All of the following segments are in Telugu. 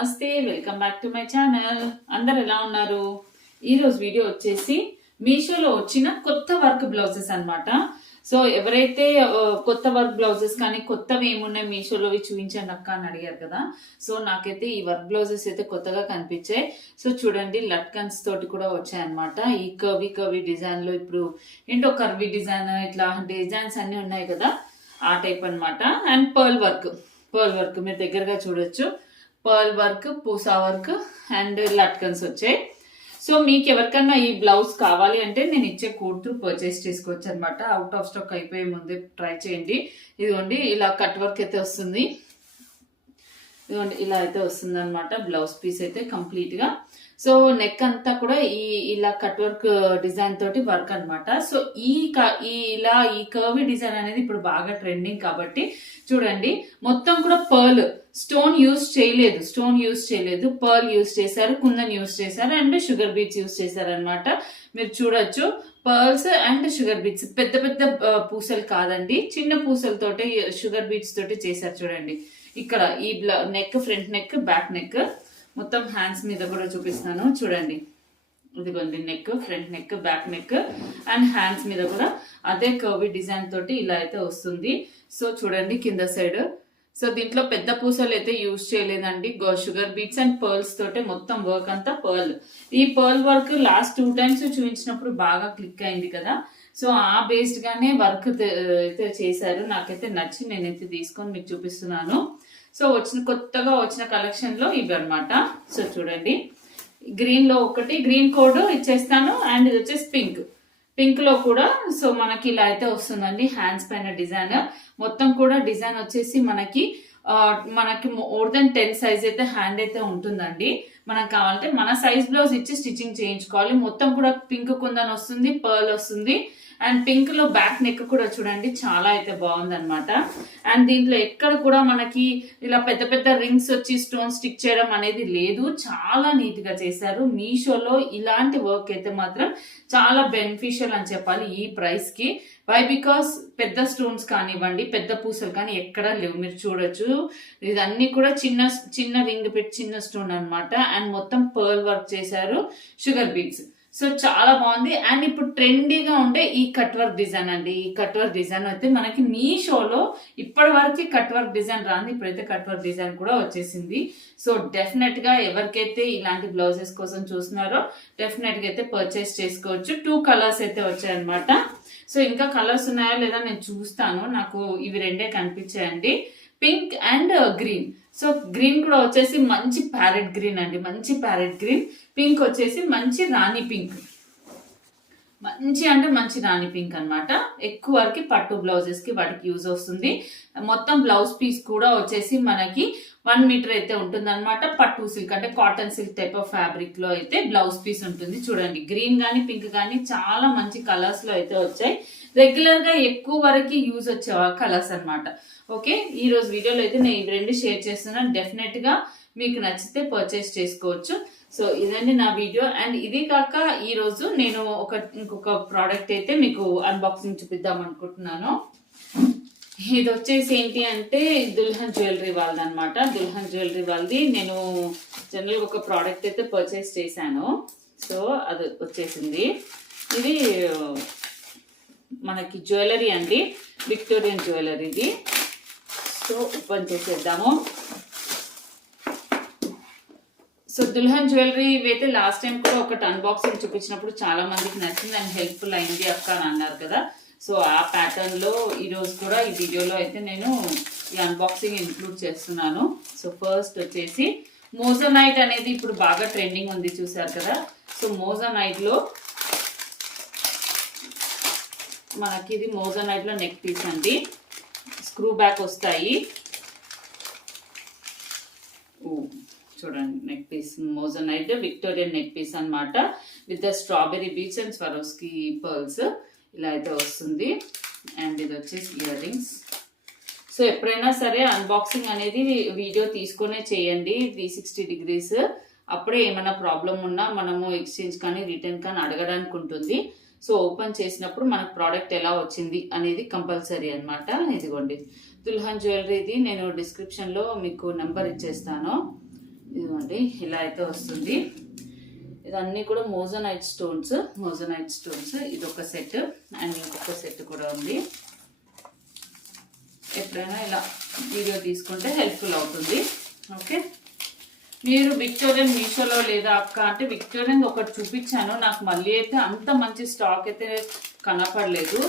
నమస్తే, welcome back to my channel. అందరు ఎలా ఉన్నారు? ఈరోజు వీడియో వచ్చేసి మీషోలో వచ్చిన కొత్త వర్క్ బ్లౌజెస్ అన్నమాట. సో ఎవరైతే కొత్త వర్క్ బ్లౌజెస్ కానీ కొత్తవి ఏమున్నాయి మీషోలో చూపించండి అక్క అని అడిగారు కదా. సో నాకైతే ఈ వర్క్ బ్లౌజెస్ అయితే కొత్తగా కనిపించాయి. సో చూడండి, లట్కన్స్ తోటి కూడా వచ్చాయన్నమాట. ఈ కర్వీ డిజైన్ లో ఇప్పుడు ఏంటో కర్వీ డిజైన్, ఇట్లా డిజైన్స్ అన్ని ఉన్నాయి కదా, ఆ టైప్ అన్నమాట. అండ్ పర్ల్ వర్క్ మీరు దగ్గరగా చూడొచ్చు. Pearl work, Pusa work and latkans వచ్చాయి. సో మీకు ఎవరికన్నా ఈ బ్లౌజ్ కావాలి అంటే నేను ఇచ్చే కోడ్ త్రూ పర్చేస్ చేసుకోవచ్చు అనమాట. అవుట్ ఆఫ్ స్టాక్ అయిపోయే ముందే ట్రై చేయండి. ఇదిగోండి, ఇలా కట్ వర్క్ అయితే వస్తుంది. ఇదిగోండి, ఇలా అయితే వస్తుంది అనమాట. బ్లౌజ్ పీస్ అయితే కంప్లీట్ గా. సో నెక్ అంతా కూడా ఇలా కట్ వర్క్ డిజైన్ తోటి వర్క్ అనమాట. సో ఈ కర్వీ డిజైన్ అనేది ఇప్పుడు బాగా ట్రెండింగ్ కాబట్టి చూడండి, మొత్తం కూడా పర్ల్, స్టోన్ యూజ్ చేయలేదు, పర్ల్ యూజ్ చేశారు, కుందన్ యూజ్ చేశారు అండ్ షుగర్ బీట్స్ యూజ్ చేశారు అనమాట. మీరు చూడొచ్చు, పర్ల్స్ అండ్ షుగర్ బీట్స్, పెద్ద పెద్ద పూసలు కాదండి, చిన్న పూసలతోటి షుగర్ బీట్స్ తోటి చేశారు. చూడండి ఇక్కడ ఈ neck, front neck, back neck, మొత్తం హ్యాండ్స్ మీద కూడా చూపిస్తాను చూడండి. ఇదిగోండి neck, front neck, back neck and hands మీద కూడా అదే కర్వీ డిజైన్ తోటి ఇలా అయితే వస్తుంది. సో చూడండి కింద సైడ్. సో దీంట్లో పెద్ద పూసలు అయితే యూజ్ చేయలేదండి, షుగర్ బీట్స్ అండ్ పర్ల్స్ తోటే మొత్తం వర్క్ అంతా పర్ల్. ఈ పర్ల్ వర్క్ లాస్ట్ 2 times చూపించినప్పుడు బాగా క్లిక్ అయింది కదా. సో ఆ బేస్డ్ గానే వర్క్ అయితే చేశారు. నాకైతే నచ్చి నేనైతే తీసుకొని మీకు చూపిస్తున్నాను. సో కొత్తగా వచ్చిన కలెక్షన్ లో ఇవి అనమాట. సో చూడండి, గ్రీన్ లో ఒకటి గ్రీన్ కోడ్ ఇచ్చేస్తాను అండ్ ఇది వచ్చేసి పింక్ లో కూడా. సో మనకి ఇలా అయితే వస్తుందండి. హ్యాండ్స్ పైన డిజైన్ మొత్తం కూడా డిజైన్ వచ్చేసి మనకి మోర్ దెన్ 10 సైజ్ అయితే హ్యాండ్ అయితే ఉంటుందండి. మనకు కావాలంటే మన సైజ్ బ్లౌజ్ ఇచ్చి స్టిచ్చింగ్ చేయించుకోవాలి. మొత్తం కూడా పింక్ కుందన్ వస్తుంది, పర్ల్ వస్తుంది అండ్ పింక్ లో బ్యాక్ నెక్ కూడా చూడండి చాలా అయితే బాగుంది అనమాట. అండ్ దీంట్లో ఎక్కడ కూడా మనకి ఇలా పెద్ద పెద్ద రింగ్స్ వచ్చి స్టోన్ స్టిక్ చేయడం అనేది లేదు, చాలా నీట్ గా చేశారు. మీషోలో ఇలాంటి వర్క్ అయితే మాత్రం చాలా బెనిఫిషియల్ అని చెప్పాలి ఈ ప్రైస్ కి. వై బికాస్ పెద్ద స్టోన్స్ కానివ్వండి, పెద్ద పూసలు కానీ ఎక్కడా లేవు. మీరు చూడొచ్చు, ఇదన్నీ కూడా చిన్న రింగ్ పెట్టి చిన్న స్టోన్ అనమాట. అండ్ మొత్తం పర్ల్ వర్క్ చేశారు, షుగర్ బీట్స్. సో చాలా బాగుంది. అండ్ ఇప్పుడు ట్రెండీగా ఉండే ఈ కట్ వర్క్ డిజైన్ అండి. ఈ కట్ వర్క్ డిజైన్ అయితే మనకి మీషోలో ఇప్పటి వరకు కట్ వర్క్ డిజైన్ రాంది, ఇప్పుడైతే కట్ వర్క్ డిజైన్ కూడా వచ్చేసింది. సో డెఫినెట్ గా ఎవరికైతే ఇలాంటి బ్లౌజెస్ కోసం చూస్తున్నారో డెఫినెట్ గా అయితే పర్చేస్ చేసుకోవచ్చు. 2 కలర్స్ అయితే వచ్చాయన్నమాట. సో ఇంకా కలర్స్ ఉన్నాయా లేదా నేను చూస్తాను. నాకు ఇవి రెండే కనిపించాయండి, pink and green. So green కూడా వచ్చేసి మంచి ప్యారెట్ గ్రీన్ అండి, మంచి ప్యారెట్ గ్రీన్. పింక్ వచ్చేసి మంచి రాణి పింక్, మంచి రాణి పింక్ అనమాట. ఎక్కువ వరకు పట్టు బ్లౌజెస్ కి వాటికి యూజ్ వస్తుంది. మొత్తం బ్లౌజ్ పీస్ కూడా వచ్చేసి మనకి 1 మీటర్ అయితే ఉంటుంది అనమాట. పట్టు సిల్క్ అంటే cotton silk type of fabric లో అయితే బ్లౌజ్ పీస్ ఉంటుంది. చూడండి, గ్రీన్ గానీ పింక్ గానీ చాలా మంచి కలర్స్ లో అయితే వచ్చాయి. రెగ్యులర్ గా ఎక్కువ వరకు యూజ్ వచ్చే కలర్స్ అనమాట. ఓకే, ఈ రోజు వీడియోలో అయితే నేను ఇవి 2 షేర్ చేస్తున్నాను. డెఫినెట్ గా మీకు నచ్చితే పర్చేస్ చేసుకోవచ్చు. సో ఇదండి నా వీడియో. అండ్ ఇది కాక ఈ రోజు నేను ఇంకొక ప్రోడక్ట్ అయితే మీకు అన్బాక్సింగ్ చూపిద్దాం అనుకుంటున్నాను. ఇది వచ్చేసి ఏంటి అంటే దుల్హన్ జ్యువెలరీ వాళ్ళది అనమాట. దుల్హన్ జ్యువెలరీ వాళ్ళది నేను జనరల్ ఒక ప్రోడక్ట్ అయితే పర్చేస్ చేశాను. సో అది వచ్చేసింది. ఇది మనకి జ్యువెలరీ అండి, విక్టోరియన్ జ్యువెలరీ ఇది. సో ఓపెన్ చేసేద్దాము. సో దుల్హన్ జ్యువెలరీ అయితే లాస్ట్ టైం కూడా ఒకటి అన్బాక్సింగ్ చూపించినప్పుడు చాలా మందికి నచ్చింది అండ్ హెల్ప్ఫుల్ అయింది అక్క అని అన్నారు కదా. సో ఆ ప్యాటర్న్ లో ఈ రోజు కూడా ఈ వీడియోలో అయితే నేను ఈ అన్బాక్సింగ్ ఇంక్లూడ్ చేస్తున్నాను. సో ఫస్ట్ వచ్చేసి మోజోనైట్ అనేది ఇప్పుడు బాగా ట్రెండింగ్ ఉంది, చూసారు కదా. సో మోజోనైట్ లో మనకి ఇది మోజోనైట్ లో నెక్ పీస్ అండి. స్క్రూ బ్యాక్ వస్తాయి. చూడండి, neck piece moissanite Victorian neck piece అనమాట. With the strawberry beads and Swarovski pearls ఇలా అయితే వస్తుంది. అండ్ ఇది వచ్చేసి ఇయర్ రింగ్స్. సో ఎప్పుడైనా సరే అన్బాక్సింగ్ అనేది వీడియో తీసుకునే చేయండి 360 degrees. అప్పుడే ఏమైనా ప్రాబ్లం ఉన్నా మనము ఎక్స్చేంజ్ కానీ రిటర్న్ కానీ అడగడానికి ఉంటుంది. సో ఓపెన్ చేసినప్పుడు మనకు ప్రోడక్ట్ ఎలా వచ్చింది అనేది కంపల్సరీ అనమాట. ఇదిగోండి దుల్హన్ జ్యువెలరీది నేను డిస్క్రిప్షన్లో మీకు నెంబర్ ఇచ్చేస్తాను. ఇదిగోండి ఇలా అయితే వస్తుంది. ఇదన్నీ కూడా మోజోనైట్ స్టోన్స్. ఇది ఒక సెట్ అండ్ ఇంకొక సెట్ కూడా ఉంది. ఎప్పుడైనా ఇలా వీడియో తీసుకుంటే హెల్ప్ఫుల్ అవుతుంది. ఓకే, మీరు విక్టోరియన్ మీషోలో లేదా అక్క అంటే విక్టోరియన్ ఒకటి చూపించాను, నాకు మళ్ళీ అయితే అంత మంచి స్టాక్ అయితే కనపడలేదు.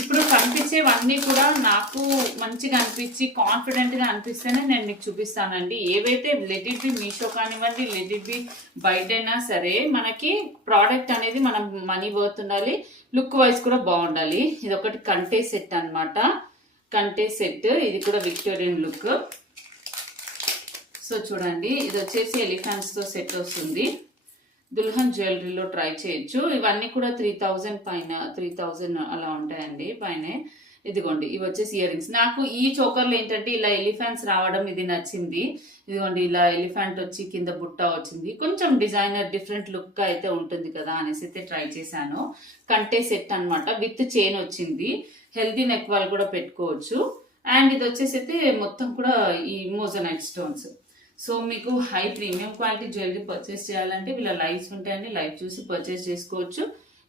ఇప్పుడు కనిపించేవన్నీ కూడా నాకు మంచిగా అనిపించి కాన్ఫిడెంట్గా అనిపిస్తేనే నేను మీకు చూపిస్తానండి. ఏవైతే లెట్ ఇట్ బి మీషో కానివ్వండి, లెట్ ఇట్ బి బయటైనా సరే, మనకి ప్రోడక్ట్ అనేది మనం మనీ వర్త్ ఉండాలి, లుక్ వైజ్ కూడా బాగుండాలి. ఇది ఒకటి కంటే సెట్ అనమాట. కంటే సెట్, ఇది కూడా విక్టోరియన్ లుక్. సో చూడండి, ఇది వచ్చేసి ఎలిఫెంట్స్తో సెట్ వస్తుంది. దుల్హన్ జ్యువెలరీలో ట్రై చేయొచ్చు. ఇవన్నీ కూడా 3000 పైన, 3000 అలా ఉంటాయండి పైన. ఇదిగోండి, ఇవి వచ్చేసి ఇయర్ రింగ్స్. నాకు ఈ చోకర్లు ఏంటంటే ఇలా ఎలిఫెంట్స్ రావడం ఇది నచ్చింది. ఇదిగోండి, ఇలా ఎలిఫెంట్ వచ్చి కింద బుట్ట వచ్చింది. కొంచెం డిజైనర్ డిఫరెంట్ లుక్ అయితే ఉంటుంది కదా అనేసి అయితే ట్రై చేశాను. కంటే సెట్ అనమాట, విత్ చైన్ వచ్చింది. హెల్దీ నెక్ వాళ్ళు కూడా పెట్టుకోవచ్చు. అండ్ ఇది వచ్చేసి అయితే మొత్తం కూడా ఈ మోజోనైట్ స్టోన్స్. సో మీకు high premium quality jewellery purchase చేయాలంటే వీళ్ళ లైవ్స్ ఉంటాయండి, లైవ్ చూసి పర్చేస్ చేసుకోవచ్చు.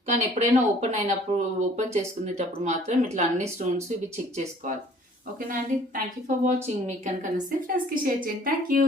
కానీ ఎప్పుడైనా ఓపెన్ చేసుకునేటప్పుడు మాత్రం ఇట్లా అన్ని స్టోన్స్ ఇవి చెక్ చేసుకోవాలి. ఓకేనా అండి, థ్యాంక్ యూ ఫర్ వాచింగ్. మీకు కనుక నచ్చితే ఫ్రెండ్స్కి షేర్ చేయండి. Thank you.